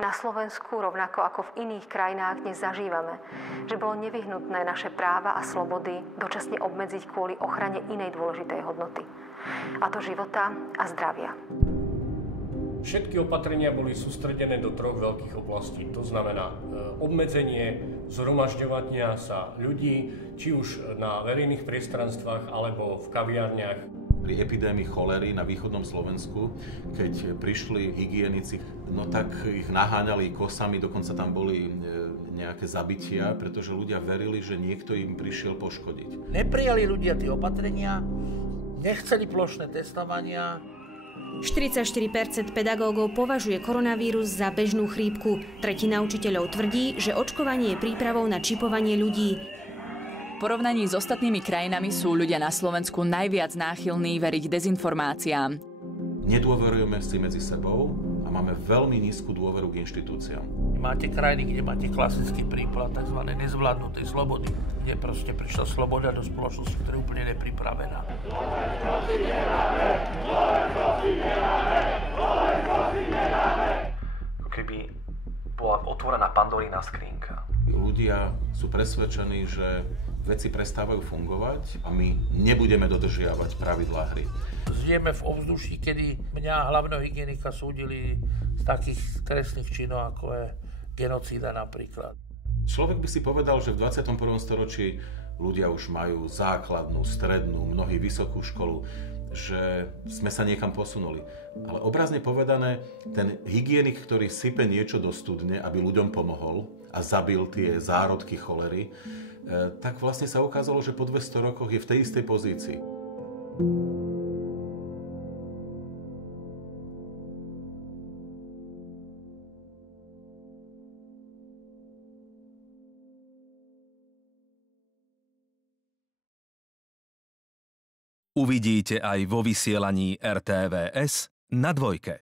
Na Slovensku, rovnako ako v iných krajinách, dnes zažívame, že bolo nevyhnutné naše práva a slobody dočasne obmedziť kvôli ochrane inej dôležitej hodnoty. A to života a zdravia. Všetky opatrenia boli sústredené do 3 veľkých oblastí. To znamená obmedzenie zhromažďovania sa ľudí, či už na verejných priestranstvách alebo v kaviarniach. Pri epidémii cholery na východnom Slovensku, keď prišli hygienici, no tak ich naháňali kosami, dokonca tam boli nejaké zabitia, pretože ľudia verili, že niekto im prišiel poškodiť. Neprijali ľudia tie opatrenia, nechceli plošné testovania. 44% pedagógov považuje koronavírus za bežnú chrípku. Tretina učiteľov tvrdí, že očkovanie je prípravou na čipovanie ľudí. V porovnaní s ostatnými krajinami sú ľudia na Slovensku najviac náchylní veriť dezinformáciám. Nedôverujeme si medzi sebou a máme veľmi nízku dôveru k inštitúciám. Máte krajiny, kde máte klasický príklad tzv. Nezvládnutej slobody, kde proste prišla sloboda do spoločnosti, ktorá je úplne nepripravená. Ako keby bola otvorená Pandorína skrinka. Ľudia sú presvedčení, že veci prestávajú fungovať a my nebudeme dodržiavať pravidlá hry. Žijeme v ovzduší, kedy mňa hlavného hygienika súdili z takých trestných činov, ako je genocída napríklad. Človek by si povedal, že v 21. storočí ľudia už majú základnú, strednú, mnohí vysokú školu, že sme sa niekam posunuli. Ale obrazne povedané, ten hygienik, ktorý sype niečo do studne, aby ľuďom pomohol a zabil tie zárodky cholery, tak vlastne sa ukázalo, že po 200 rokoch je v tej istej pozícii. Uvidíte aj vo vysielaní RTVS na Dvojke.